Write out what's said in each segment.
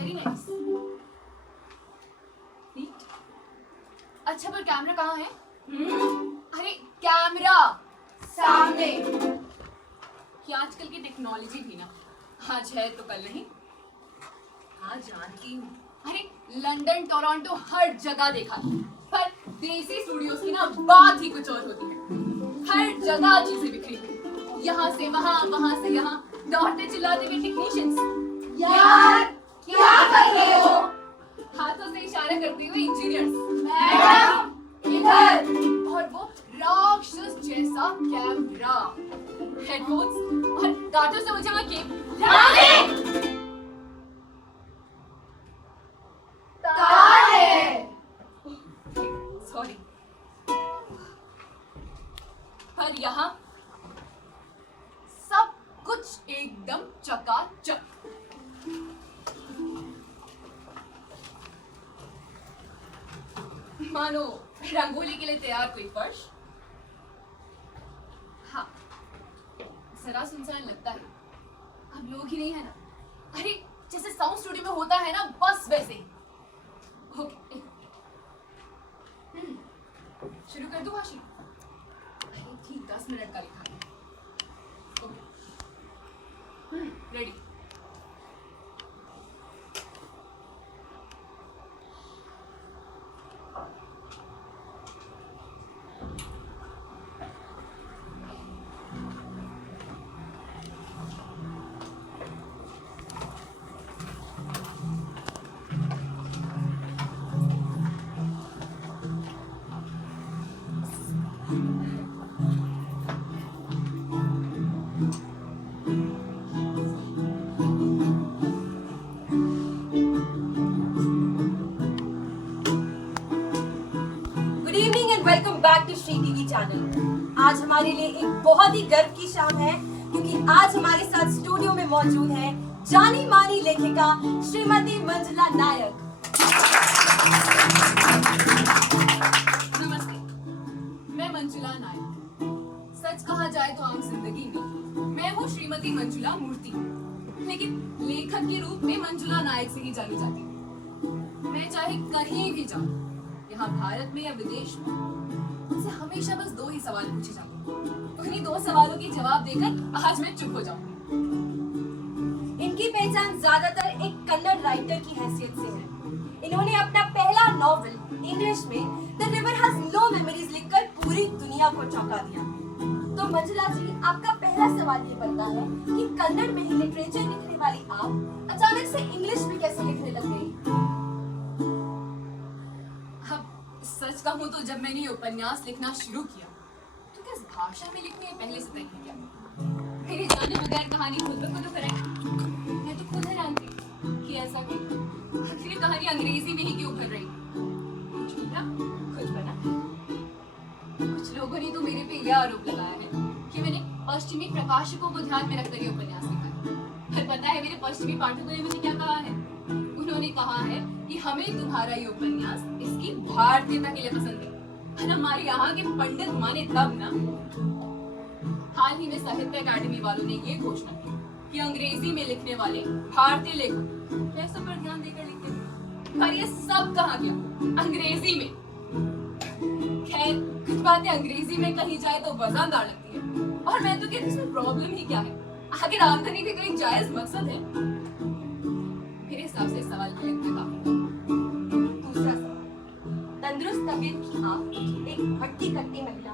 Very nice. अच्छा पर camera कहाँ है? अरे कैमरा सामने। कि आजकल की टेक्नोलॉजी भी ना आज है तो कल नहीं। हाँ जानती हूँ, अरे लंदन टोरंटो हर जगह देखा, पर देसी स्टूडियोज की ना बात ही कुछ और होती है। हर जगह चीजें बिखरी हुई, यहाँ से वहाँ से यहाँ, दौड़ते चिल्लाते हुए टेक्नीशियंस। यार क्या कर रहे हो? हाथों से इशारा करते हुए इंजीनियर्स। मैडम इधर। और वो राक्षस जैसा कैमरा, हेडफोन्स और दांतों से मुझे वहाँ तार है। सॉरी, पर यहाँ सब कुछ एकदम चकाचक। मानो रंगोली के लिए तैयार कोई फर्श। हाँ, जरा सुनसान लगता है, अब लोग ही नहीं है ना। अरे जैसे साउंड स्टूडियो में होता है ना, बस वैसे ही। ओके, शुरू कर दूं हाशी? अरे ठीक 10 मिनट का लिखा है। Okay, ready. Good evening and welcome back to Shri TV channel. आज हमारे लिए एक बहुत ही गर्व की शाम है, क्योंकि आज हमारे साथ स्टूडियो में मौजूद है जानी मानी लेखिका श्रीमती मंजुला नायक। नमस्ते, मैं मंजुला नायक। सच कहा जाए तो आम जिंदगी में मैं हूँ श्रीमती मंजुला मूर्ति, लेकिन लेखक के रूप में मंजुला नायक से ही जानी जाती हूँ। मैं चाहे कहीं भी जाऊँ, यहाँ भारत में या विदेश में, मुझसे हमेशा बस 2 ही सवाल पूछे जाते हैं। उन्हीं 2 सवालों के जवाब देकर आज मैं चुप हो जाऊंगी। इनकी पहचान ज्यादातर एक कन्नड़ राइटर की हैसियत से है। इन्होंने अपना पहला नॉवेल इंग्लिश में the river has no memories लिखकर पूरी दुनिया को चौंका दिया। तो मंजुला जी, आपका पहला सवाल ये बनता है कि कन्नड़ में ही लिटरेचर लिखने वाली आप अचानक से इंग्लिश में कैसे लिखने लग गई? अब सच कहूँ तो जब मैंने ये उपन्यास लिखना शुरू किया तो किस भाषा में लिखनी है पहले से तय नहीं किया। मेरे जाने बगैर कहानी खुद ब खुद उभर आई। मैं तो खुद हैरान थी कि ऐसा क्यों, आखिर कहानी अंग्रेजी में ही क्यों उभर रही। कुछ बोला, कुछ बना। कुछ लोगों ने तो मेरे पे यह आरोप लगाया है कि मैंने पश्चिमी प्रकाशकों को ध्यान में रखकर ये उपन्यास लिखा है। पर पता है मेरे पश्चिमी पाठकों ने मुझे क्या कहा है? उन्होंने कहा है कि हमें तुम्हारा ये उपन्यास इसकी भारतीयता के लिए पसंद है। और हमारे यहाँ के पंडित माने तब ना। हाल ही में साहित्य अकादमी वालों ने ये घोषणा की कि अंग्रेजी में लिखने वाले भारतीय लेखक पैसों पर ध्यान देकर लिखते हैं। पर ये सब कहाँ गया? अंग्रेजी में। खैर, कुछ बातें अंग्रेजी में कही जाए तो वजनदार लगती है, और मैं तो कहती हूँ इसमें प्रॉब्लम ही क्या है? आखिर आमदनी भी कोई जायज मकसद है। मेरे हिसाब से सवाल का लिखने का। दूसरा सवाल, तंदुरुस्त तबीयत की आप एक हट्टी कट्टी महिला,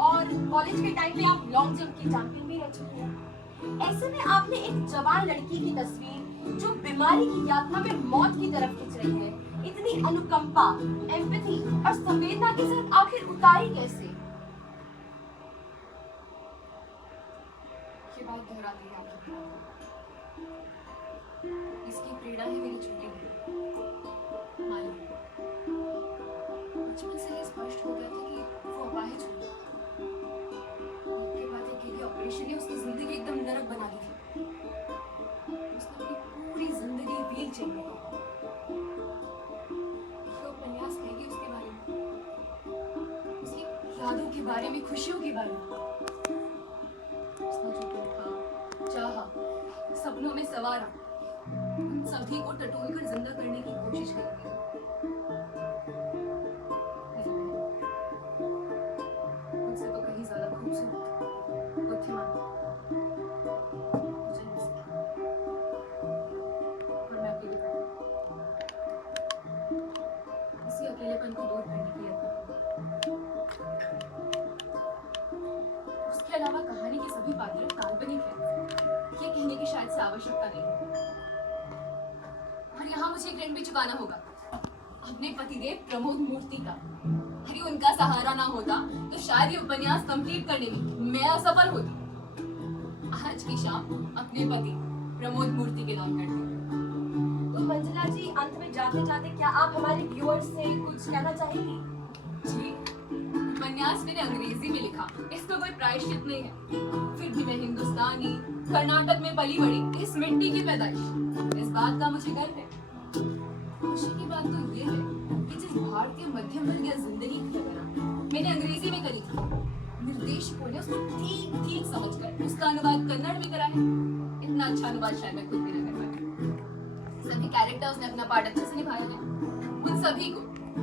और कॉलेज के टाइम पे आप लॉन्ग जंप की चैंपियन भी रह चुकी हैं। ऐसे में आपने एक जवान लड़की की तस्वीर जो बीमारी की यातना में मौत की तरफ खिंच रही है, इतनी अनुकंपा, एम्पैथी और संवेदना के साथ आखिर उतारी कैसे? ये बात दोहराती है आपकी। इसकी प्रेरणा है मेरी छोटी बहन माली। बचपन से ही स्पष्ट हो गया था कि वो अपाहिज होगी। उसके बाद एक अकेले ऑपरेशन ने उसकी जिंदगी एकदम नरक बना दी थी। उसने अपनी पूरी जिंदगी व्हील चेयर में काटी। ये उपन्यास कहेगी उसके बारे में, उसकी यादों के बारे में, खुशियों के बारे में। उसने जो देखा, चाहा, सपनों में सवारा, उन सभी को टटोलकर जिंदा करने की कोशिश करूंगी। मेरी बहन मुझसे तो कहीं ज्यादा खूबसूरत, बुद्धिमान, मुझे नहीं सकती। और मैं अकेली पड़ी इसी अकेलेपन को दूर करने के लिए उसके अलावा कहानी के सभी पात्र काल्पनिक हैं, ये कहने की शायद से आवश्यकता नहीं है। और यहाँ मुझे एक ऋण भी चुकाना होगा अपने पतिदेव प्रमोद मूर्ति का। अरे उनका सहारा ना होता तो शायद ये उपन्यास कंप्लीट करने में मैं असफल होती। आज की शाम अपने पति प्रमोद मूर्ति के नाम करती हूँ। तो मंजुला जी, अंत में जाते जाते क्या आप हमारे व्यूअर्स से कुछ कहना चाहेंगी? जी, उपन्यास मैंने अंग्रेजी में लिखा, इसका कोई प्रायश्चित नहीं है। फिर भी मैं हिंदुस्तानी, कर्नाटक में पली बड़ी, इस मिट्टी की पैदाइश, इस बात का मुझे गर्व है। खुशी की बात तो ये है कि जिस भारतीय मध्यम वर्गीय जिंदगी की रचना मैंने अंग्रेजी में करी थी, निर्देशकों ने उसको ठीक ठीक समझकर उसका अनुवाद कन्नड़ में करा है। इतना अच्छा अनुवाद शायद मैं खुद भी न कर पाई। सभी कैरेक्टर्स ने अपना पार्ट अच्छे से निभाया है। उन सभी को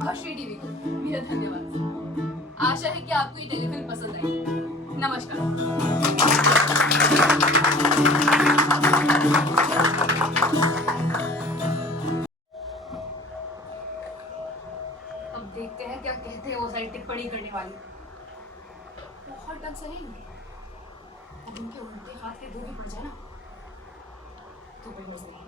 और श्री टीवी को मेरा धन्यवाद। आशा है कि आपको ये टेलीफिल्म पसंद आई। नमस्कार। अब देखते हैं क्या कहते हैं वो सारी टिप्पणी करने वाले। बहुत टक सही, अब उनके उल्टे हाथ के दो भी पड़ जाए ना तो कोई मजा नहीं।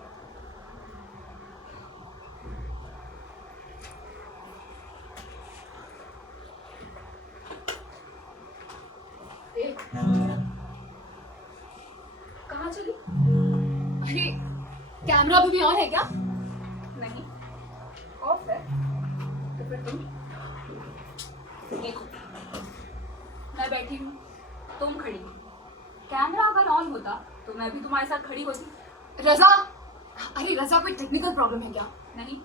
कहाँ चली? अरे कैमरा अभी भी ऑन है क्या? नहीं, ऑफ है। तो फिर तुम देखो, मैं बैठी हूँ, तुम खड़ी हो। कैमरा अगर ऑन होता तो मैं भी तुम्हारे साथ खड़ी होती। रजा, अरे रजा, कोई टेक्निकल प्रॉब्लम है क्या? नहीं,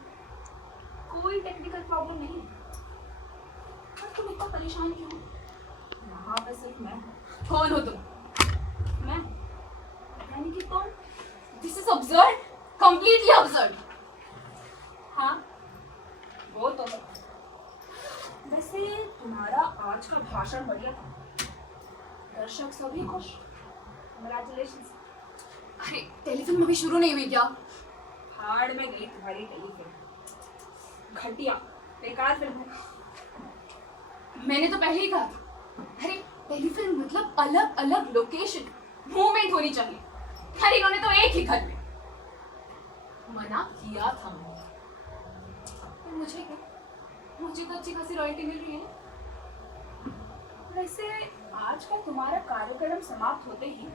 कोई टेक्निकल प्रॉब्लम नहीं। पर तुम इतना परेशान क्यों? यहाँ पे सिर्फ मैं। कौन हो तुम? मैं, यानी कि तुम? This is absurd, completely absurd. हाँ, वो तो है। वैसे तुम्हारा आज का भाषण बढ़िया था, दर्शक सभी खुश। Congratulations। अरे टेलीफिल्म अभी शुरू नहीं हुई क्या? हाड़ में गई तुम्हारी टेलीफिल्म, घटिया बेकार फिल्म है। मैंने तो पहले ही कहा था, अरे टेलीफिल्म मतलब अलग अलग लोकेशन, मूवमेंट होनी चाहिए। अरे इन्होंने तो एक ही घर में मना किया था। तो मुझे क्या, मुझे तो अच्छी खासी रॉयल्टी मिल रही है। वैसे आज का तुम्हारा कार्यक्रम समाप्त होते ही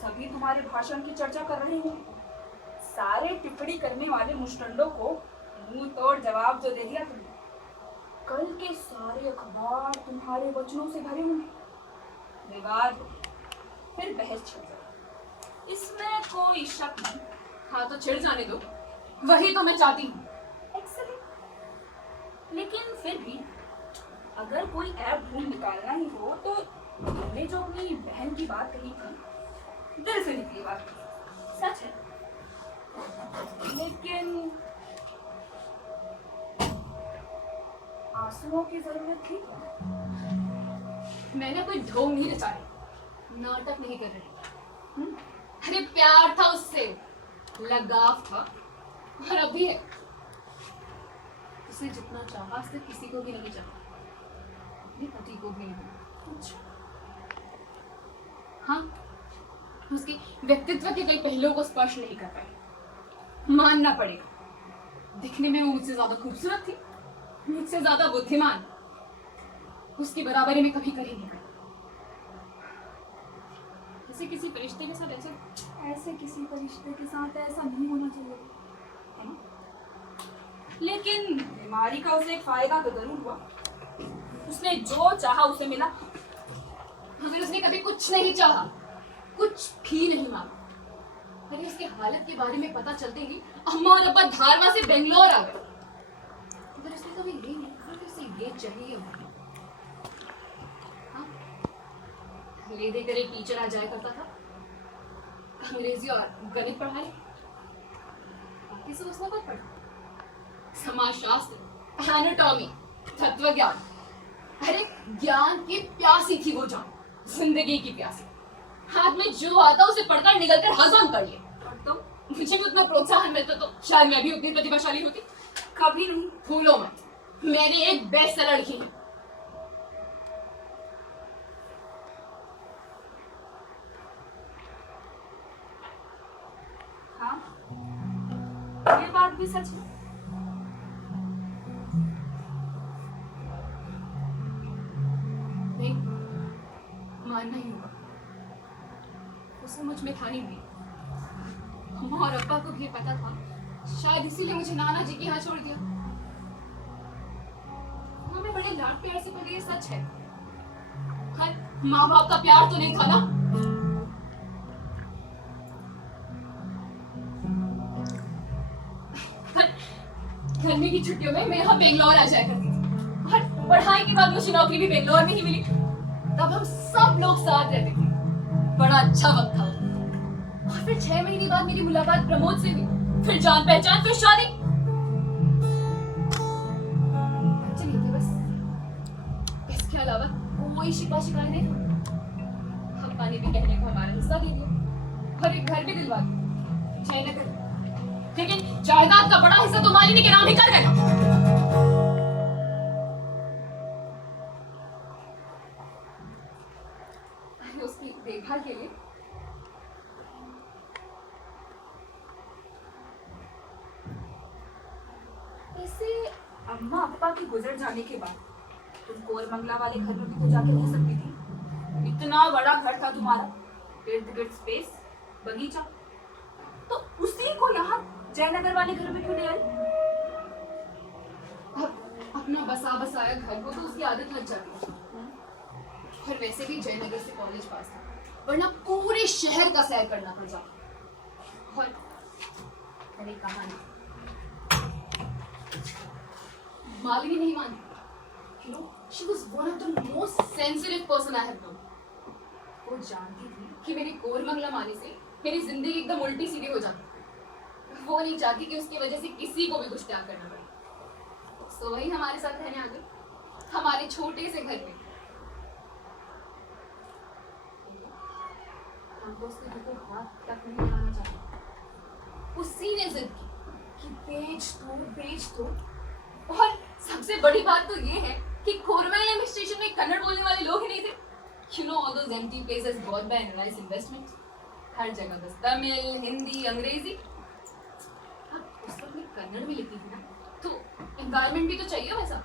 सभी तुम्हारे भाषण की चर्चा कर रहे हैं। सारे टिप्पणी करने वाले मुस्टंडों को मुंह तोड़ जवाब जो दे दिया तुमने। कल के सारे अखबार तुम्हारे वचनों से भरे होंगे। विवाद, फिर बहस छिड़ जाए, इसमें कोई शक नहीं। हाँ तो छिड़ जाने दो, वही तो मैं चाहती हूँ। एक्सीलेंट। लेकिन फिर भी अगर कोई ऐप ढूंढ निकालना ही हो तो तुमने जो अपनी बहन की बात कही थी, दिल से निकली बात सच है। लेकिन आंसुओं की जरूरत थी। मैंने कोई ढोंग नहीं रचाया, नाटक नहीं कर रही। अरे प्यार था उससे, लगाव था, और अभी है। उसे जितना चाहा उससे किसी को भी नहीं चाहा, अपने पति को भी नहीं। अच्छा हाँ, उसके व्यक्तित्व के कई पहलुओं को स्पर्श नहीं कर पाई, मानना पड़ेगा। दिखने में वो मुझसे ज्यादा खूबसूरत थी, मुझसे ज्यादा बुद्धिमान, उसकी बराबरी में कभी कर ही नहीं पाई। ऐसे किसी फरिश्ते के साथ ऐसे किसी फरिश्ते के साथ ऐसा नहीं होना चाहिए, है ना? लेकिन बीमारी का उसे एक फायदा तो जरूर हुआ। उसने जो चाहा उसे मिला, मगर उसने कभी कुछ नहीं चाहा, कुछ भी नहीं मांगा। अरे उसकी हालत के बारे में पता चलते ही अम्मा और अब्बा धारवा से बेंगलोर आ गए। मगर उसने कभी ये नहीं कहा कि उसे ये चाहिए। हाँ, ले देकर एक टीचर आ जाया करता था, अंग्रेजी और गणित पढ़ाए। किसी उसने कब पढ़ा? समाजशास्त्र, एनाटॉमी, तत्व ज्ञान। अरे ज्ञान की प्यासी थी वो जान, जिंदगी की प्यासी। हाथ में जो आता उसे पढ़कर निकल कर हजम कर लिए। और तुम? मुझे भी उतना प्रोत्साहन मिलता तो शायद मैं भी उतनी प्रतिभाशाली होती। कभी नहीं। भूलो मत, मेरी एक बेस्ट सेलर लड़की है। हाँ, ये बात भी सच है। नहीं, मानना ही होगा, उसे मुझ में था ही नहीं। अम्मा और अब्बा को भी पता था, शायद इसीलिए मुझे नाना जी के यहाँ छोड़ दिया। हमें बड़े लाड प्यार से पली, ये सच है। हर माँ बाप का प्यार तो नहीं था ना। गर्मी की छुट्टियों में मैं यहाँ बेंगलोर आ जाया करती थी और पढ़ाई के बाद मुझे नौकरी भी बेंगलोर में ही मिली। तब हम सब लोग साथ रहते थे, बड़ा अच्छा वक्त था। और फिर 6 महीने बाद मेरी मुलाकात प्रमोद से हुई, फिर जान पहचान, फिर शादी। बच्चे नहीं थे बस, इसके अलावा कोई शिकवा शिकायत नहीं था। हम पानी भी कहने को हमारा हिस्सा दे दिया और एक घर भी दिलवा दिया जयनगर। लेकिन जायदाद का बड़ा हिस्सा तो मालिनी के नाम ही कर गया। उसकी देखभाल के लिए ऐसे अम्मा अप्पा के गुजर जाने के बाद तुम कोरमंगला वाले घर में भी तो जाके रह सकती थी। इतना बड़ा घर था तुम्हारा, इर्द गिर्द स्पेस, बगीचा, तो उसी को यहाँ जयनगर वाले घर में क्यों ले आई? अपना बसा बसाया घर को तो उसकी आदत लग जाती है। और वैसे भी जयनगर से कॉलेज पास था, वरना पूरे शहर का सैर करना पड़ जाता। और अरे कहानी मालिनी नहीं मानी। You know, she was one of the most sensitive person I have known. वो जानती थी कि मेरी कोरमंगला माने से मेरी जिंदगी एकदम उल्टी सीधी हो जाती। वो नहीं चाहती कि उसकी वजह से किसी को भी कुछ त्याग करना पड़े। तो वही हमारे साथ रहने आ गई, हमारे छोटे से घर में। हमको उसके घर को हाथ तक नहीं लगाना चाहते। उसी ने जिद की कि बेच दो। और सबसे बड़ी बात तो ये है कि कोरमंगला में स्टेशन में कन्नड़ बोलने वाले लोग ही नहीं थे। You know all those empty places bought by NRI's investment. हर जगह बस तमिल, हिंदी, अंग्रेजी। अब उस वक्त मैं कन्नड़ में लिखती थी ना, तो एनवायरनमेंट भी तो चाहिए वैसा।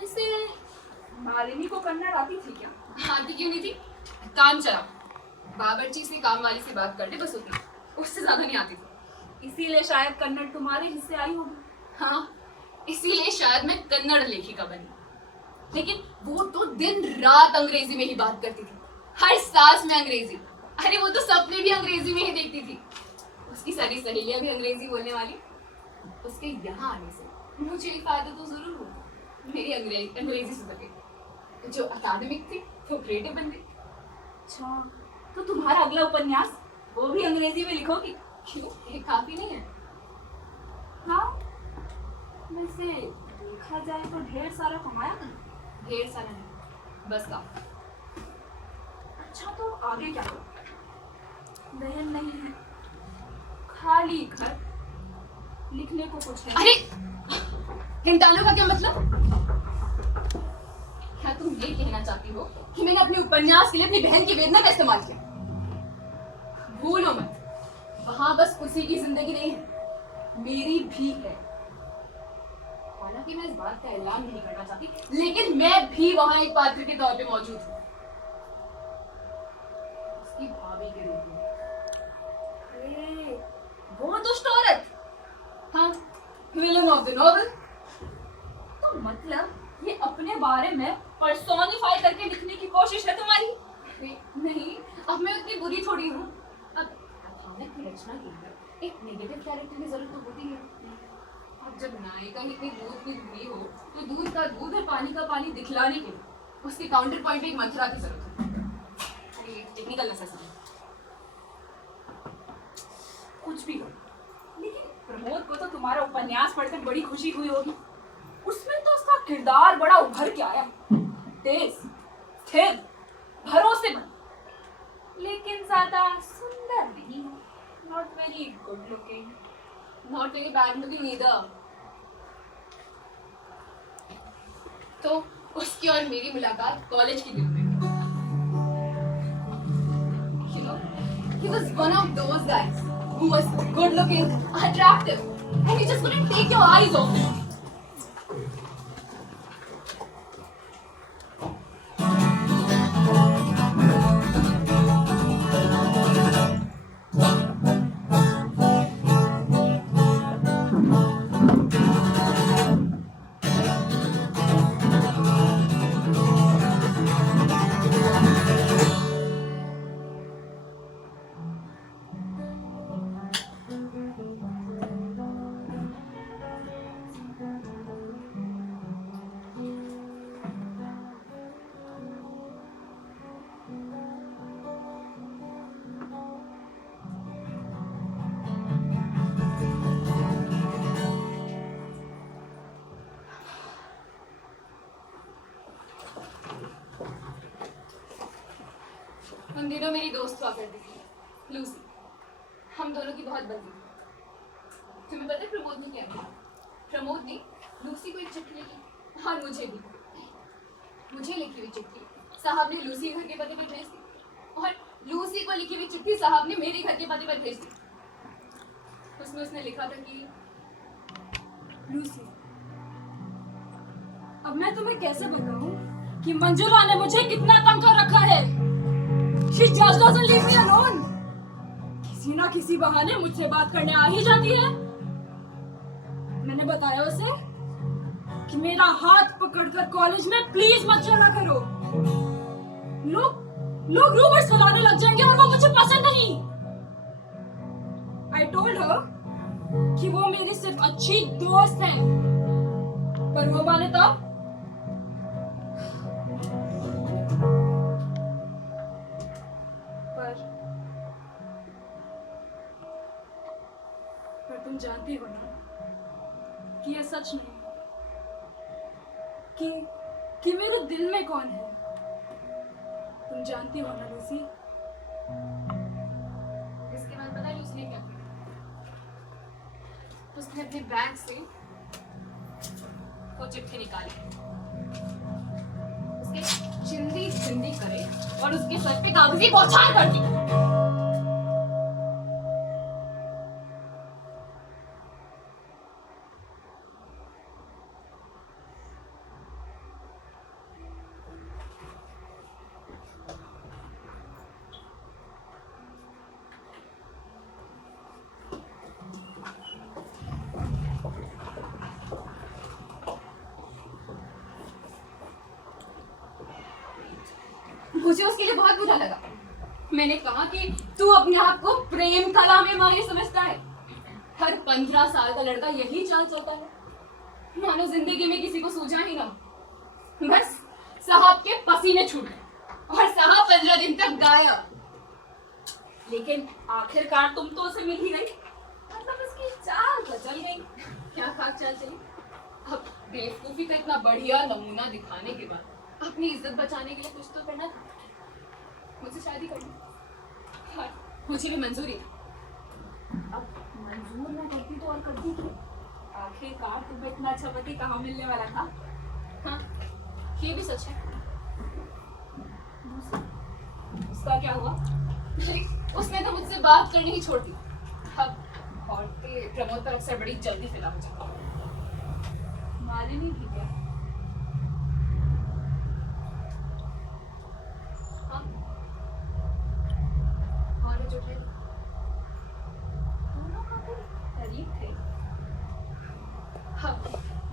वैसे मालिनी को कन्नड़ आती थी क्या? आती क्यों नहीं थी? काम चला, बावर्ची से काम वाली से बात कर ले, बस उतनी, उससे ज्यादा नहीं आती थी। इसीलिए शायद कन्नड़ तुम्हारे हिस्से आई होगी। हाँ, इसीलिए शायद मैं कन्नड़ लेखिका बनी। लेकिन वो तो दिन रात अंग्रेजी में ही बात करती थी, हर सांस में अंग्रेजी। अरे वो तो सपने भी अंग्रेजी में ही देखती थी। उसकी सारी सहेलियां भी अंग्रेजी बोलने वाली। उसके यहाँ आने से मुझे एक फायदा तो जरूर हुआ, मेरी अंग्रेजी सुधर गई। जो अकादमिक थी वो क्रिएटिव बन गई। अच्छा, तो तुम्हारा अगला उपन्यास वो भी अंग्रेजी में लिखोगी? क्यों, ये काफी नहीं है? हाँ, वैसे देखा जाए तो ढेर सारा कमाया ना। ढेर सारा नहीं, बस काफी। अच्छा, तो आगे क्या करो? बहन नहीं है, खाली घर, लिखने को कुछ है। अरे हिंटालो का क्या मतलब? क्या तुम ये कहना चाहती हो कि मैंने अपने उपन्यास के लिए अपनी बहन की वेदना का इस्तेमाल किया? भूलो मत, वहां बस उसी की जिंदगी नहीं है, मेरी भी है। हालांकि मैं इस बात का ऐलान नहीं करना चाहती, लेकिन मैं भी वहां एक पात्र के तौर पे मौजूद हूँ, उसकी भाभी के रूप में। अरे, वो दुष्ट औरत। हाँ, विलन ऑफ द नॉवेल। तो मतलब ये अपने बारे में पर्सोनिफाई करके लिखने की कोशिश है तुम्हारी? नहीं, अब मैं उतनी बुरी थोड़ी हूँ। अब कथानक की रचना के लिए एक नेगेटिव कैरेक्टर की जरूरत तो होती है। अब जब नायिका ही इतनी दूध की धुरी हो, तो दूध का दूध और पानी का पानी दिखलाने के लिए उसके काउंटर पॉइंट पे एक मंथरा की जरूरत है। Technical necessity. कुछ भी हो, लेकिन प्रमोद को तो तुम्हारा उपन्यास पढ़कर बड़ी खुशी हुई होगी। उसमें तो उसका किरदार बड़ा उभर के आया, तेज, स्थिर, भरोसेमंद, लेकिन ज्यादा सुंदर नहीं, not very good looking, not very bad looking either. तो उसकी और मेरी मुलाकात कॉलेज के दिन में। You know, he was one of those guys who was good looking, attractive, and you just couldn't take your eyes off him. उन दिनों मेरी दोस्त हुआ करती थी, लूसी। हम दोनों की बहुत बनती थी। तुम्हें पता है प्रमोद ने क्या किया? प्रमोद ने लूसी को एक चिट्ठी लिखी और मुझे भी। मुझे लिखी हुई चिट्ठी साहब ने लूसी घर के पते पर भेज दी और लूसी को लिखी हुई चिट्ठी साहब ने मेरे घर के पते पर भेज दी। उसमें उसने लिखा था कि लूसी, अब मैं तुम्हें कैसे बताऊं कि मंजुला ने मुझे कितना तंग कर रखा है। She just doesn't leave me alone. किसी ना किसी बहाने मुझसे बात करने आ ही जाती है। मैंने बताया उसे कि मेरा हाथ पकड़कर कॉलेज में प्लीज मत चला करो। लोग रूमर्स फैलाने लग जाएंगे और वो मुझे पसंद नहीं। I told her कि वो मेरी सिर्फ अच्छी दोस्त है, पर वो माने तब। पर तुम जानती हो ना कि ये सच नहीं कि मेरे दिल में कौन है। तुम जानती हो ना लूसी। इसके बाद पता है उसने क्या किया? उसने अपने बैग से वो चिट्ठी निकाली, उसके चिंदी चिंदी करे और उसके सर पे कागजी बौछार कर दी। मुझे उसके लिए बहुत बुरा लगा। मैंने कहा कि तू अपने आप को प्रेम कला में माहिर समझता है। हर 15 साल का लड़का यही चाल चलता है, मानो जिंदगी में किसी को सूझा ही ना। बस साहब के पसीने छूट और साहब 15 दिन तक गायब। लेकिन आखिरकार तुम तो उसे मिल ही गई, मतलब उसकी चाल बदल गई। क्या खाक चाल चली? अब बेवकूफी का इतना बढ़िया नमूना दिखाने के बाद अपनी इज्जत बचाने के लिए कुछ तो करना था। मुझसे शादी करनी और मुझे भी मंजूरी। अब मंजूर ना करती तो और करती थी। आखिरकार तुम्हें इतना अच्छा पति कहाँ मिलने वाला था। हाँ, ये भी सच है। उसका क्या हुआ? उसने तो मुझसे बात करनी ही छोड़ दी। अब और प्रमोद पर अक्सर बड़ी जल्दी फिदा हो जाता है। मालिनी भी क्या? हाँ, और जो थे दोनों काफी करीब थे। हाँ,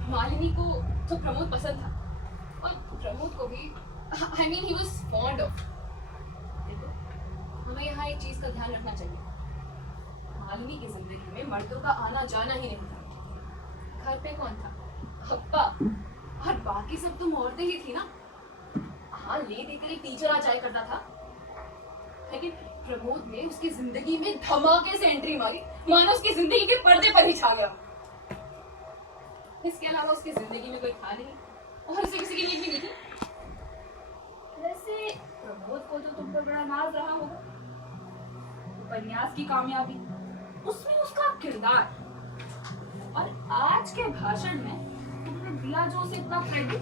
मालिनी को तो प्रमोद पसंद था और प्रमोद को भी। I mean, he was fond of। देखो, हमें यहाँ एक चीज का ध्यान रखना चाहिए। मालिनी की जिंदगी में मर्दों का आना जाना ही नहीं था। घर पे कौन था? हप्पा। और बाकी सब तुम औरतें ही थी ना। हाँ, ले देकर एक टीचर आ जाया करता था, लेकिन प्रमोद ने उसकी जिंदगी में धमाके से एंट्री मारी, मानो उसकी जिंदगी के पर्दे पर ही छा गया। इसके अलावा उसकी जिंदगी में कोई था नहीं और उसे किसी की नींद भी नहीं थी। वैसे प्रमोद को तो तुम पर बड़ा नाज रहा होगा। उपन्यास की कामयाबी, उसमें उसका किरदार, और आज के भाषण में तुमने दिया जो उसे इतना क्रेडिट।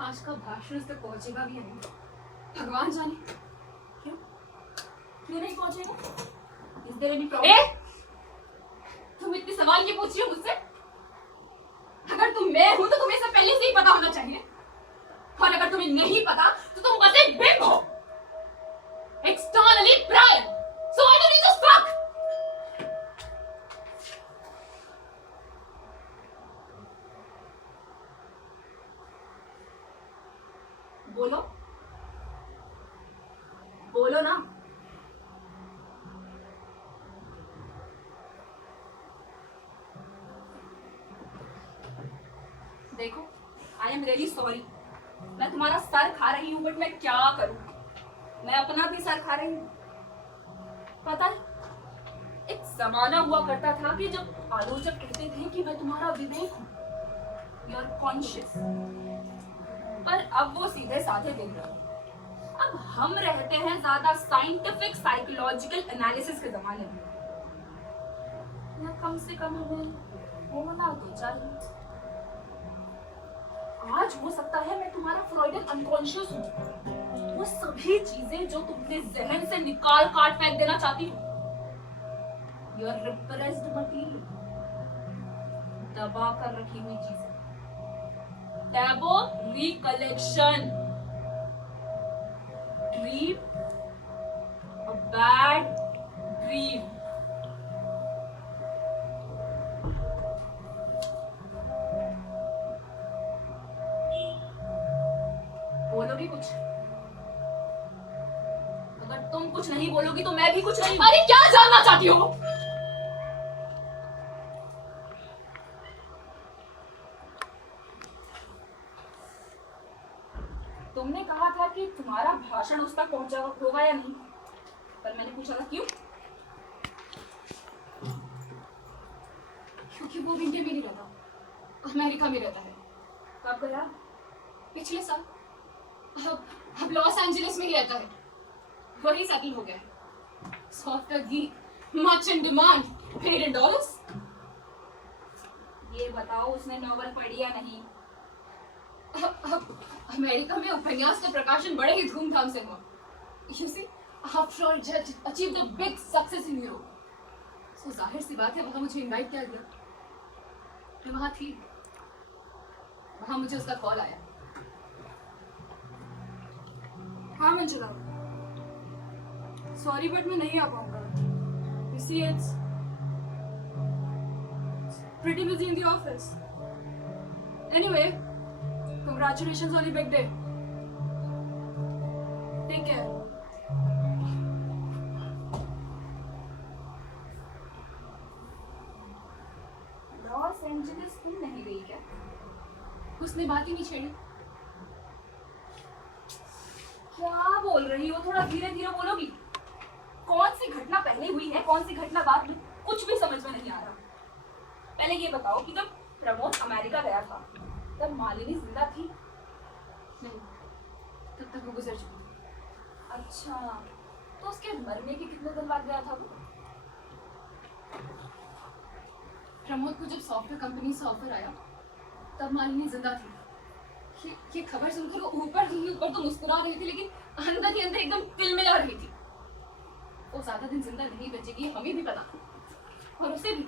आज का भाषण उस तक पहुंचेगा भी नहीं, भगवान जाने। क्यों क्यों नहीं पहुंचेगा? इस देर एनी प्रॉब्लम? तुम इतने सवाल क्यों पूछ रही हो मुझसे? अगर तुम मैं हूं तो तुम्हें सब पहले से ही पता होना चाहिए, और अगर तुम्हें नहीं पता तो तुम बस एक बिंब हो, externally prior. So why don't you just fuck? बोलो बोलो ना। देखो, आई एम रियली सॉरी। मैं तुम्हारा सर खा रही हूँ, बट मैं क्या करूँ? मैं अपना भी सर खा रही हूँ। पता है, एक जमाना हुआ करता था कि जब आलोचक कहते थे कि मैं तुम्हारा विवेक हूँ, यू आर कॉन्शियस, पर अब वो सीधे साधे दिन रहे। अब हम रहते हैं ज्यादा साइंटिफिक साइकोलॉजिकल एनालिसिस के जमाने में, या कम से कम हमें होना तो चाहिए। आज हो सकता है मैं तुम्हारा फ्रॉइडियन अनकॉन्शियस हूँ, वो सभी चीजें जो तुमने जहन से निकाल काट फेंक देना चाहती हो, योर रिप्रेस्ड मटीरियल, दबा कर रखी हुई चीजें, taboo recollection, dream, a bad dream. बोलोगी कुछ? अगर तुम कुछ नहीं बोलोगी तो मैं भी कुछ नहीं। अरे क्या जानना चाहती हो? तुमने कहा था कि तुम्हारा भाषण उस तक पहुंचा होगा या नहीं, पर मैंने पूछा था क्यों? क्योंकि वो इंडिया में नहीं रहता, अमेरिका में रहता है। कब गया? पिछले साल। अब लॉस एंजलिस में ही रहता है, वही सेटल हो गया है। Software geek, much in demand, paid in dollars. ये बताओ, उसने नॉवेल पढ़ी या नहीं? अमेरिका में उपन्यास का प्रकाशन बड़े ही धूमधाम से हुआ। You see, after all, Judge achieved a big success in Europe. So जाहिर सी बात है वहाँ मुझे इनवाइट किया गया। मैं वहाँ थी, वहाँ मुझे उसका कॉल आया। हाँ मंजुला, सॉरी बट मैं नहीं आ पाऊंगा। You see, it's pretty busy in the office. Anyway, congratulations on the big day. Take care. Los Angeles तुम नहीं गई क्या? उसने बात ही नहीं छेड़ी। क्या बोल रही हो? थोड़ा धीरे धीरे बोलोगी? कौन सी घटना पहले हुई है, कौन सी घटना बाद में, कुछ भी समझ में नहीं आ रहा। पहले ये बताओ कि जब प्रमोद अमेरिका गया था तब मालिनी जिंदा थी? नहीं, तब तक वो गुजर चुकी थी। अच्छा, तो उसके मरने के कितने दिन बाद गया था वो? प्रमोद को जब सॉफ्टवेयर कंपनी से ऑफर आया तब मालिनी जिंदा थी। ये खबर सुनकर वो ऊपर तो मुस्कुरा रही थी, लेकिन अंदर ही अंदर एकदम तिलमिला रही थी। वो ज्यादा दिन जिंदा नहीं बचेगी, हमें भी पता, और उसे भी।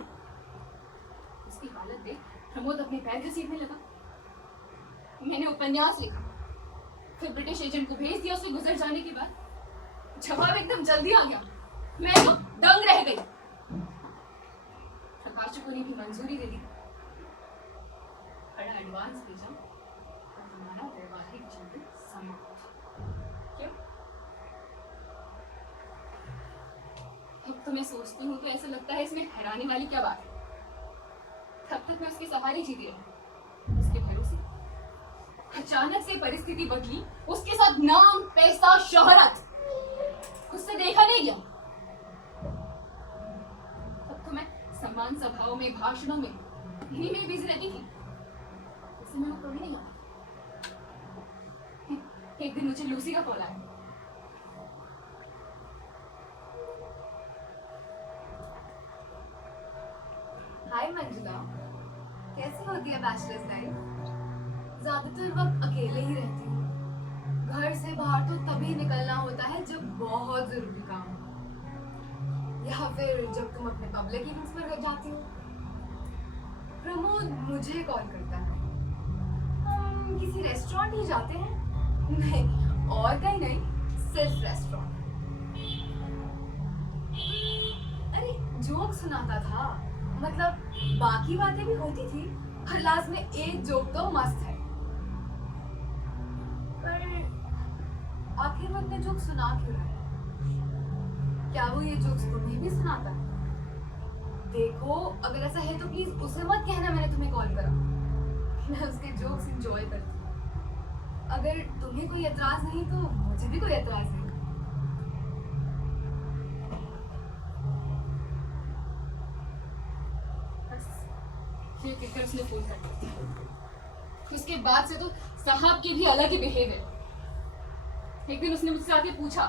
उसकी हालत देख प्रमोद अपने पैर घसीटने लगा। मैंने उपन्यास लिखा, फिर ब्रिटिश एजेंट को भेज दिया। उसके गुजर जाने के बाद जवाब एकदम जल्दी आ गया। मैं तो दंग रह गई। प्रकाशकों ने भी मंजूरी दे दी। एडवांस भेजा और तुम्हारा वैवाहिक जीवन समाप्त। क्यों? अब तो मैं सोचती हूँ तो ऐसा लगता है इसमें हैरानी वाली क्या बात है। तब तक मैं उसके सहारे जीती रही, उसके भरोसे। अचानक से परिस्थिति बदली, उसके साथ नाम, पैसा, शोहरत, उससे देखा नहीं गया। तब तो मैं सम्मान सभाओं में, भाषणों में, इन्हीं में बिजी रहती थी। इससे मैं वो कभी नहीं आती। एक दिन मुझे लूसी का कॉल आया। हाय मंजुला, कैसी होती है बैचलर्स लाइफ? ज्यादातर वक्त अकेले ही रहती हूँ। घर से बाहर तो तभी निकलना होता है जब बहुत जरूरी काम हो, या फिर जब तुम अपने पब्लिक इवेंट्स पर जाती हो। प्रमोद मुझे कॉल करता है, हम किसी रेस्टोरेंट ही जाते हैं। नहीं, और कहीं नहीं, सिर्फ रेस्टोरेंट। अरे जोक सुनाता था, मतलब बाकी बातें भी होती थी, हर लास्ट में एक जोक तो मस्त है। पर आखिर वो इतने जोक सुना क्यों रहा है? क्या वो ये जोक्स तुम्हें भी सुनाता है? देखो, अगर ऐसा है तो प्लीज उसे मत कहना मैंने तुम्हें कॉल करा। मैं उसके जोक्स एंजॉय करती हूँ। अगर तुम्हें कोई एतराज नहीं तो मुझे भी कोई एतराज नहीं। बस ये कहकर उसने फोन कर दिया। उसके बाद से तो साहब की भी अलग ही बिहेवियर। एक दिन उसने मुझसे आके पूछा,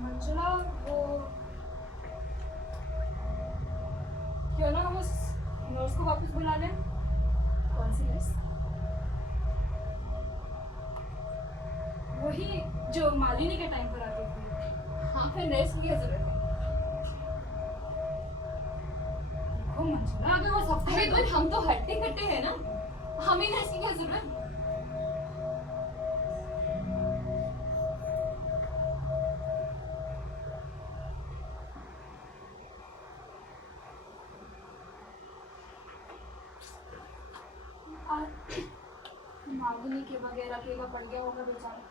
मंजुला, वो क्यों ना हम उस नर्स को वापस बुला लें? कौन सी नर्स? वही जो मालिनी के टाइम पर आती थी। हाँ, फिर नर्स की क्या जरूरत है? देखो मंजुला, अगर वो सब अरे पर हम तो हट्टे कट्टे हैं ना, हमें नर्स की क्या जरूरत है? मालिनी के बगैर अकेला पड़ गया होगा बेचारा।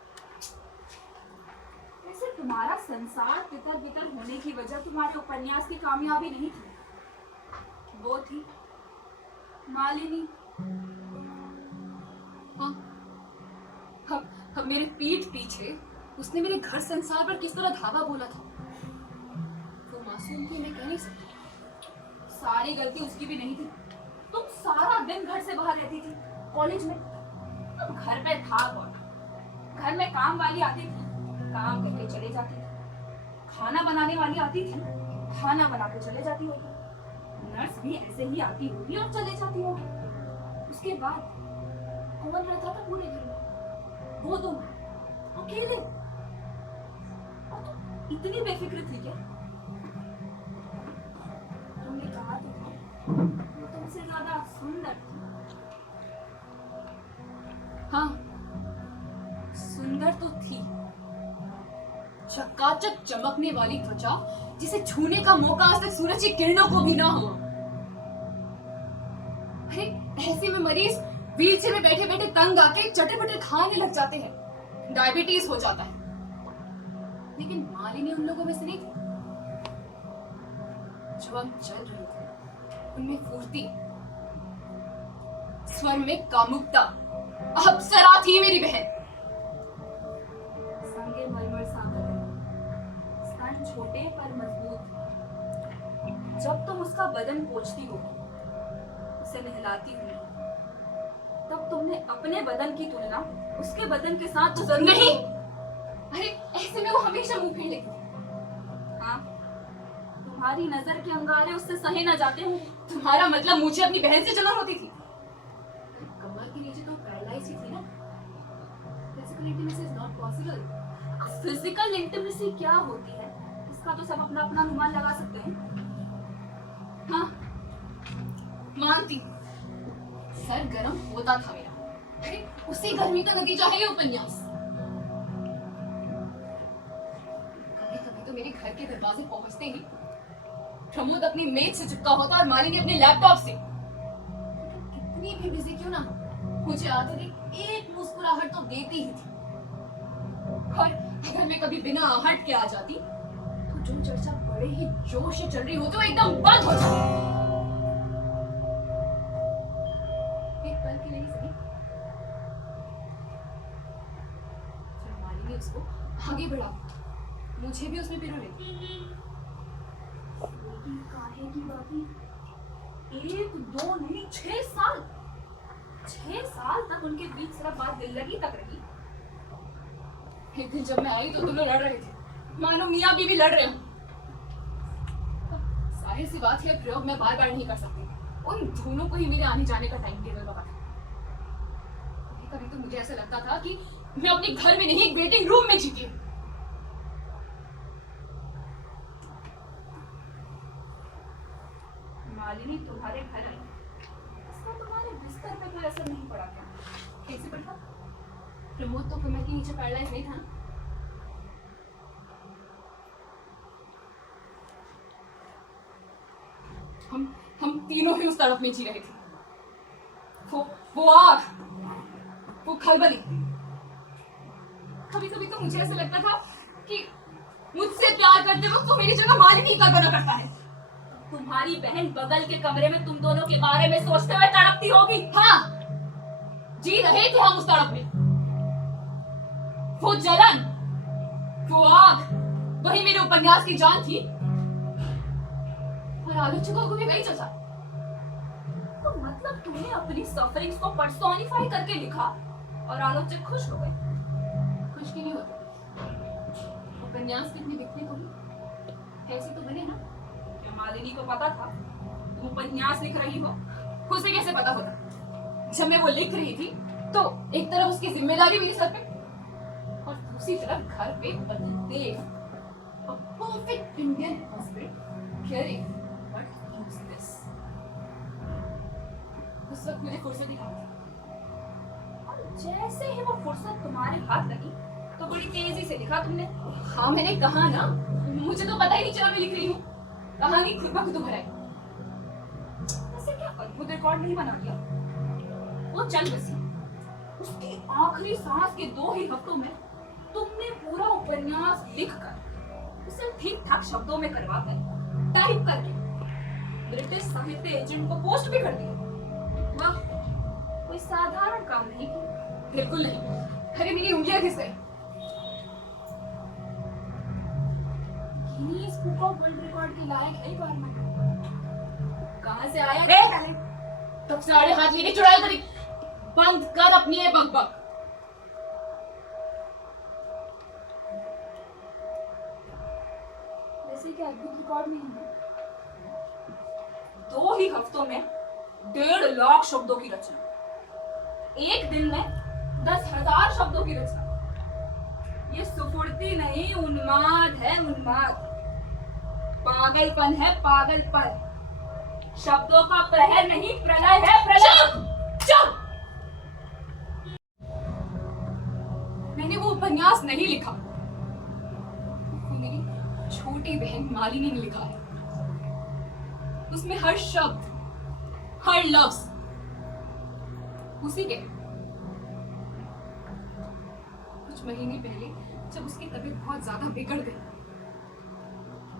वैसे तुम्हारा संसार तितर बितर होने की वजह तुम्हारे उपन्यास की कामयाबी नहीं थी, वो थी मालिनी। हाँ, अब मेरे पीठ पीछे उसने मेरे घर संसार पर किस तरह धावा बोला था, वो मासूम थी, मैं कह नहीं सकती। सारी गलती उसकी भी नहीं थी। तुम सारा दिन घर से बाहर रहती थी, कॉलेज में। अब घर पे था कौन? घर में काम वाली आती थी, काम करके चले जाती थी। खाना बनाने वाली आती थी, खाना बना के चले जाती होगी। नर्स भी ऐसे ही आती होगी और चले जाती होगी। उसके बाद कौन रहता था पूरे घर में? वो तुम अकेले। और तुम इतनी बेफिक्र थी क्या? तुमने कहा तो था, वो तुमसे ज्यादा सुंदर थी। हाँ, सुंदर तो थी, चकाचक चमकने वाली त्वचा जिसे छूने का मौका आज तक सूरज की किरणों को भी ना हुआ। अरे ऐसे में मरीज व्हीलचेयर में बैठे बैठे तंग आके चटे-पटे खाने लग जाते हैं, डायबिटीज हो जाता है। लेकिन मालिनी उन लोगों में से नहीं थी। जो हम चल रहे थे उनमें फुर्ती, स्वर में कामुकता, अप्सरा थी मेरी बहन। संगे मरमर सागर, स्तन छोटे पर मजबूत। जब तुम उसका बदन पोंछती हो, उसे नहलाती हो, तब तुमने अपने बदन की तुलना उसके बदन के साथ तो जरूर नहीं, अरे ऐसे में वो हमेशा मुंह फेर लेती थी। हाँ, तुम्हारी नजर के अंगारे उससे सहे न जाते हो। तुम्हारा मतलब मुझे अपनी बहन से जलन होती थी? कमल के नीचे तो पैरालाइज ही थी ना। Physical intimacy is not possible. Physical intimacy क्या होती है, इसका तो सब अपना अपना अनुमान लगा सकते हैं। हाँ, मानती, सर गर्म होता था मेरा। अरे उसी गर्मी का नतीजा है ये उपन्यास। कभी कभी तो मेरे घर के दरवाजे पहुंचते ही प्रमोद अपनी मेज से चिपका होता और मालिनी अपने लैपटॉप से। कितनी कितनी भी बिजी क्यों ना, मुझे आते देख एक मुस्कुराहट तो देती ही थी। और अगर मैं कभी बिना आहट के आ जाती तो जो चर्चा बड़े ही जोश से चल रही होती वो एकदम बंद हो जाती। एक पल के लिए ही सही फिर मालिनी उसको आगे बढ़ा, मुझे भी उसमें पिरो लेती। लेकिन काहे की बातें, 1 2 नहीं 6 साल, 6 साल तक उनके बीच सिर्फ बात दिल लगी तक रही। एक दिन जब मैं आई तो दोनों लड़ रहे थे, मानो मियाँ बीवी लड़ रहे हो। जाहिर सी बात है प्रयोग मैं बार बार नहीं कर सकती, उन दोनों को ही मेरे आने जाने का टाइम टेबल पता था। कभी कभी तो मुझे ऐसा लगता था कि मैं अपने घर में नहीं एक वेटिंग रूम में जीती हूँ। मालिनी तुम्हारे घर आई, इसका तुम्हारे बिस्तर पे कोई असर नहीं पड़ा क्या? कैसे पढ़ा? प्रमोद तो कमर के नीचे पैरालाइज नहीं था ना। हम तीनों ही उस तड़प में जी रहे थे। वो आग, वो खलबली। कभी कभी तो मुझे ऐसा लगता था कि मुझसे प्यार करते वक्त वो मेरी जगह मालिनी का कल्पना करता है। तुम्हारी बहन बगल के कमरे में तुम दोनों के बारे में सोचते हुए तड़पती होगी। हाँ, जी रहे थे हम उस तड़प में। वो जलन, वो आग, वही मेरे उपन्यास की जान थी। और आलोचकों को भी वही चचा। तो मतलब तुमने अपनी सफरिंग्स को पर्सोनिफाई करके लिखा और आलोचक खुश हो गए। खुश क्यों नहीं होते? उपन्यास कितने बिकने को ही ऐसे तो बने ना। क्या मालिनी को पता था तुम उपन्यास लिख रही हो? उसे कैसे पता होता? जब मैं वो लिख रही थी तो एक तरफ उसकी जिम्मेदारी मेरे सर पे और दूसरी तरफ घर पे पति, a perfect Indian husband, caring but useless। उस वक्त मुझे फुर्सत ही नहीं थी। और जैसे ही वो फुर्सत तुम्हारे हाथ लगी तो बड़ी तेजी से लिखा तुमने। हाँ, मैंने कहा ना, मुझे तो पता ही नहीं चला मैं लिख रही हूँ। कहानी खुद ब खुद उभर आई। ऐसे क्या अद्भुत रिकॉर्ड नहीं बना दिया? वो चल बसी, उसकी आखिरी सांस के 2 ही हफ्तों में तुमने पूरा उपन्यास लिखकर उसे ठीक ठाक शब्दों में करवा कर टाइप करके ब्रिटिश साहित्य एजेंट को पोस्ट भी कर दिया। वाह, कोई साधारण काम नहीं किया। बिल्कुल नहीं। अरे मेरी उंगलियां घिस गई। Guinness book of world record के लायक है गवर्नमेंट। कहाँ से आया? ए, तब से आड़े हाथ लेके चुड़ाई करी। बंद कर अपनी ये बकबक। वैसे क्या अद्भुत रिकॉर्ड नहीं है? 2 ही हफ्तों में 1.5 लाख शब्दों की रचना, एक दिन में 10,000 शब्दों की रचना। ये सुफुर्ती नहीं, उन्माद है, उन्माद। पागलपन है, पागलपन। शब्दों का प्रहर नहीं, प्रलय है, प्रलय। चुप! मैंने वो उपन्यास नहीं लिखा, वो मेरी छोटी बहन मालिनी ने लिखा है। उसमें हर शब्द, हर लफ्ज उसी के। कुछ महीने पहले जब उसकी तबीयत बहुत ज्यादा बिगड़ गई,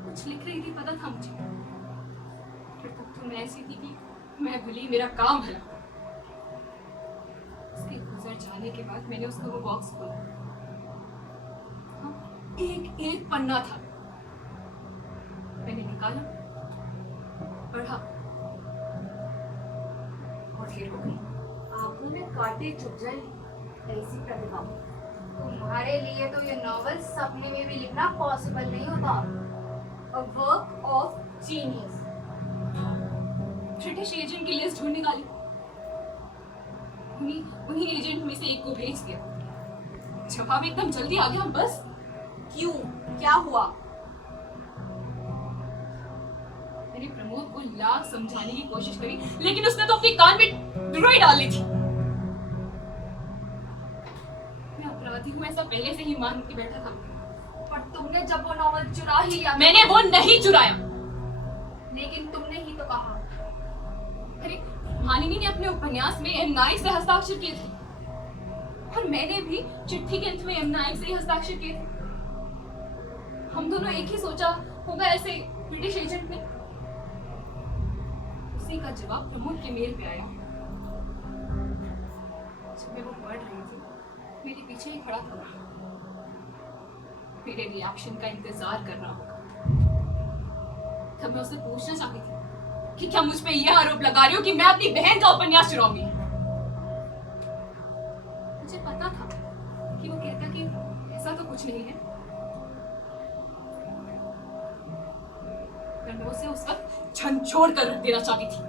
कुछ लिख रही थी, पता था मुझे। फिर तब तो मैं ऐसी थी कि मैं भली, मेरा काम भला। उसके गुजर जाने के बाद मैंने उसका वो बॉक्स खोला। हाँ, एक एक पन्ना था। मैंने निकाला, पढ़ा और ढेर हो गई। आंखों में कांटे चुभ जाए ऐसी प्रतिभा। तुम्हारे लिए तो ये नॉवल सपने में भी लिखना पॉसिबल नहीं होता। A work of genius। British agent की लिस्ट ढूंढ निकाली, उन्हीं एजेंट में से एक को भेज दिया। जवाब एकदम जल्दी आ गया। बस क्यों, क्या हुआ? मैंने प्रमोद को लाख समझाने की कोशिश करी, लेकिन उसने तो अपनी कान में रुई डाल ली थी। मैं अपराधी हूँ ऐसा पहले से ही मान के बैठा था। पर तुमने जब वो नॉवल चुरा ही लिया, मैंने वो नहीं चुराया। लेकिन तुमने ही तो कहा अरे मालिनी ने अपने उपन्यास में एम नायक से हस्ताक्षर किए थे और मैंने भी चिट्ठी के अंत में एम नायक से ही हस्ताक्षर किए थे। हम दोनों एक ही सोचा होगा ऐसे ब्रिटिश एजेंट ने। उसी का जवाब प्रमोद के मेल पे आया। जब मैं वो पढ़ रही थी मेरे पीछे ही खड़ा था, मेरे रिएक्शन का इंतजार कर रहा होगा। तब मैं उससे पूछना चाहती थी कि क्या मुझ पे यह आरोप लगा रही हो कि मैं अपनी बहन का उपन्यास चुराऊंगी। मुझे पता था कि वो कहता कि ऐसा तो कुछ नहीं है, पर मैं उसे उस वक्त झंझोड़ कर रख देना चाहती थी।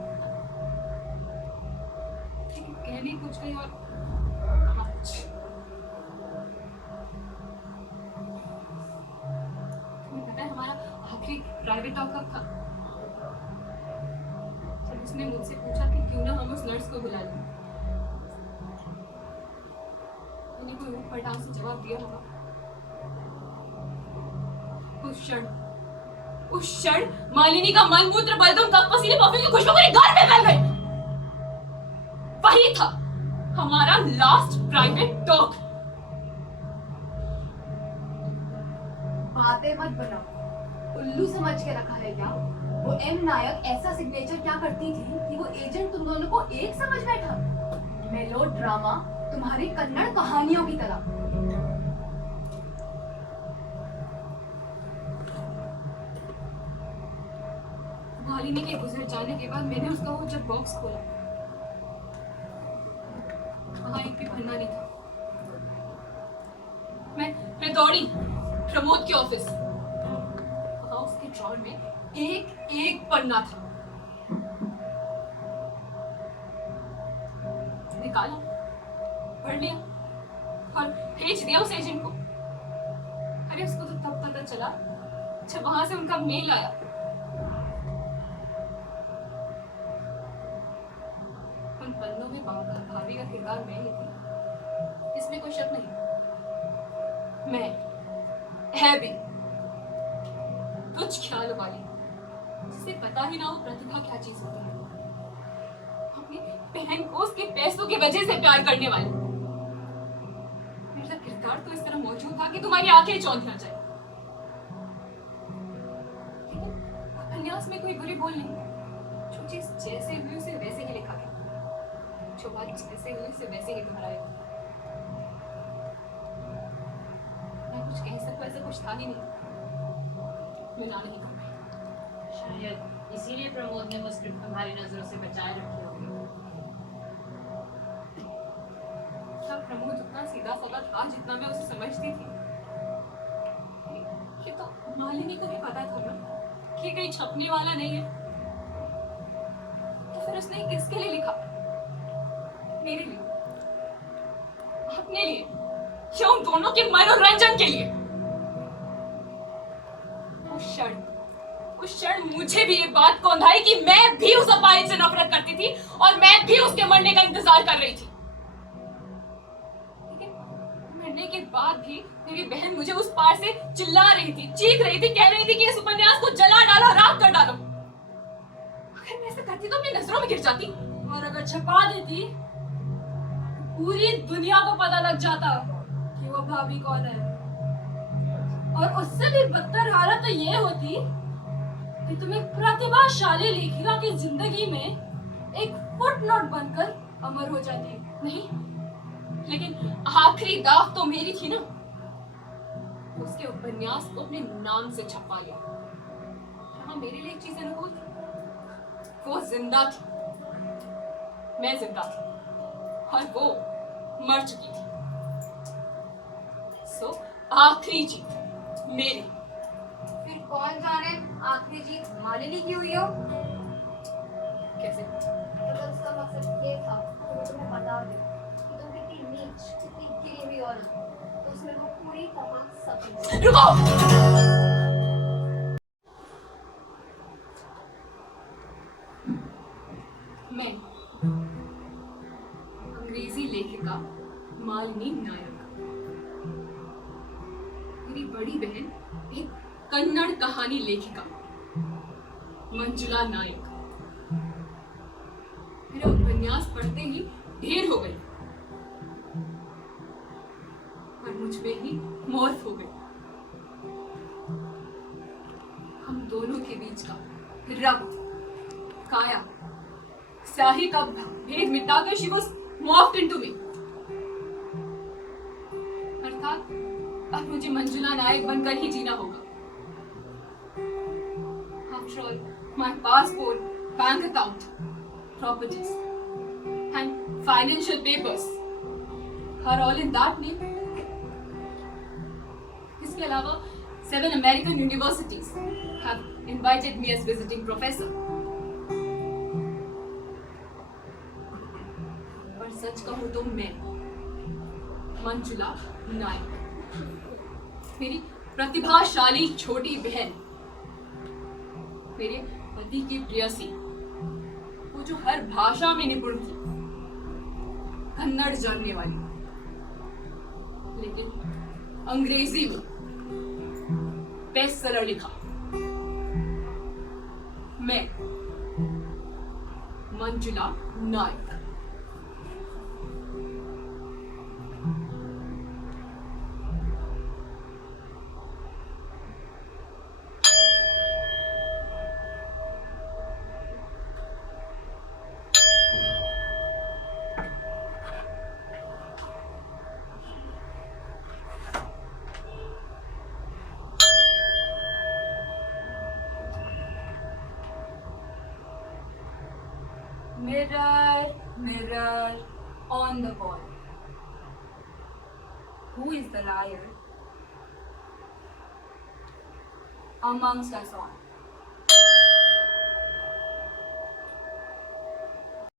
लेकिन कहने कुछ गई और कहा कुछ। तुम्हें पता है हमारा आखिरी प्राइवेट टॉक कब था? जब उसने मुझसे पूछा कि क्यों ना हम उस नर्स को बुला लें। मैंने कोई ऊट पटांग से जवाब दिया होगा। उस क्षण मालिनी का मलमूत्र बलगम कप पसीने परफ्यूम की खुशबू मेरे घर में फैल गई। वही था हमारा लास्ट प्राइवेट टॉक। बातें मत बनाओ, उल्लू समझ के रखा है क्या? वो एम नायक ऐसा सिग्नेचर क्या करती थी कि वो एजेंट तुम दोनों को एक समझ बैठा? मेलो ड्रामा तुम्हारी कन्नड़ कहानियों की तरह। मालिनी के गुजर जाने के बाद मैंने उसका वो जब बॉक्स खोला, वहां एक भी पन्ना नहीं था। मैं दौड़ी प्रमोद के ऑफिस। वहां उसके ड्रॉर में एक एक पन्ना था। निकाला, पढ़ लिया और भेज दिया उस एजेंट को। अरे उसको तो तब पता चला जब वहां से उनका मेल आया। उन पन्नों में भाभी का किरदार मैं ही थी, इसमें कोई शक नहीं। मैं है भी कुछ ख्याल वाली, जिसे पता ही ना हो प्रतिभा क्या चीज होती है। अपनी बहन को उसके पैसों की वजह से प्यार करने वाली। मेरा किरदार तो इस तरह मौजूद था कि तुम्हारी आंखें चौंधिया जाए। लेकिन उपन्यास में कोई बुरी बोल नहीं। जो चीज जैसे हुई उसे वैसे ही लिखा गया, जो बात जैसे हुई उसे वैसे ही दोहराया। मैं कुछ कह सकूं ऐसा कुछ था ही नहीं। मैं ना नहीं कर पाई। शायद इसीलिए प्रमोद ने वो स्क्रिप्ट तुम्हारी नजरों से बचाए रखी होगी। क्या प्रमोद उतना सीधा साधा था जितना मैं उसे समझती थी? ये तो मालिनी को भी पता था ना कि कहीं छपने वाला नहीं है। तो फिर उसने किसके लिए लिखा? मेरे लिए, अपने लिए, या उन दोनों के मनोरंजन के लिए? उस क्षण मुझे भी ये बात कौंधाई कि मैं भी उस अपाहिज से नफरत करती थी और मैं भी उसके मरने का इंतजार कर रही थी। लेकिन मरने के बाद भी मेरी बहन मुझे उस पार से चिल्ला रही थी, चीख रही थी, कह रही थी कि इस उपन्यास को जला डालो, राख कर डालो। अगर मैं ऐसा करती तो अपनी नजरों में गिर जाती। और अगर छपा देती पूरी दुनिया को पता लग जाता कि वो भाभी कौन है। और उससे भी बदतर हालत तो ये होती कि तुम एक प्रतिभाशाली लेखिका की जिंदगी में एक फुटनोट बनकर अमर हो जाती। नहीं, लेकिन आखिरी दाव तो मेरी थी ना। उसके उपन्यास को अपने नाम से छपवा लिया। हाँ, मेरे लिए एक चीज अनुकूल थी, वो जिंदा थी, मैं जिंदा थी और वो मर चुकी थी। सो आखिरी जीत मेरी। फिर कौन जाने आखिरी जीत मालिनी की हुई हो? कैसे? तो उसका मकसद ये था कि वो तुम्हें बता दे कि तुम कितनी नीच, कितनी गिरी हुई औरत हो। तो उसमें वो पूरी तरह सफल। रुको! मैं अंग्रेजी लेखिका मालिनी नायक, मेरी बड़ी बहन एक कन्नड़ कहानी लेखिका मंजुला नायक, मेरा उपन्यास पढ़ते ही ढेर हो गई और मुझ में ही मौत हो गई। हम दोनों के बीच का रक्त, काया, स्याही का भेद मिटाकर she was morphed into me। अर्थात अब मुझे मंजुला नायक बनकर ही जीना होगा। After all, my passport, bank account, properties, and financial papers are all in that name। इसके अलावा 7 American universities have invited me as visiting professor। पर सच कहूं तो मैं मंजुला नायक, मेरी प्रतिभाशाली छोटी बहन, मेरे पति की प्रेयसी, वो जो हर भाषा में निपुण थी, कन्नड़ जानने वाली, लेकिन अंग्रेजी में बेस्टसेलर लिखा, मैं मंजुला नायक। Mirror, mirror on the wall, who is the liar amongst us all?